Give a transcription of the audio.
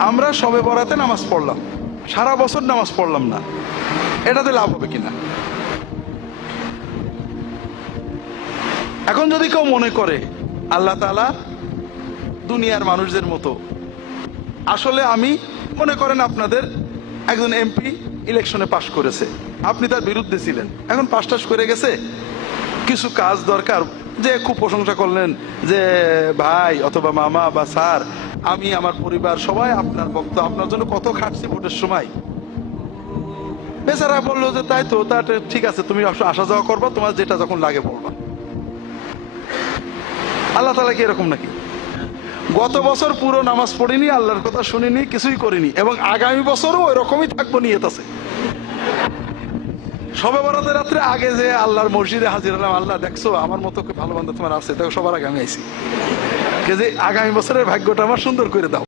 আমরা সবে বরাতে নামাজ পড়লাম। সারা বছর নামাজ পড়লাম না। এটাতে লাভ হবে কিনা? এখন যদি কেউ মনে করে, আল্লাহ তালা দুনিয়ার মানুষদের মতো, আসলে আমি মনে করেন আপনাদের একজন এমপি ইলেকশনে পাশ করেছে। আপনি তার বিরুদ্ধে ছিলেন। এখন পাশ টাশ করে গেছে। কিছু কাজ দরকার। যে খুব প্রশংসা করলেন যে ভাই অথবা মামা বা স্যার আমি, আমার পরিবার, সবাই আপনার ভক্ত। আপনার জন্য কত খাটছি ভোটের সময়। বেচারা বলল যে, তাই তো, তা ঠিক আছে, তুমি আসা যাওয়া করবা, তোমার যেটা যখন লাগে বলবা। আল্লাহ তালা কি এরকম নাকি? গত বছর পুরো নামাজ পড়িনি, আল্লাহর কথা শুনিনি, কিছুই করিনি, এবং আগামী বছরও ওই রকমই থাকব নিয়ত আছে। সবে বরাতের রাত্রে আগে যে আল্লাহর মসজিদে হাজির হলাম, আল্লাহ দেখছ, আমার মতো ভালো বান্ধব তোমার আছে, দেখো সবার আগে আমি আইছি। কে যে আগামী বছরের ভাগ্যটা আমার সুন্দর করে দাও।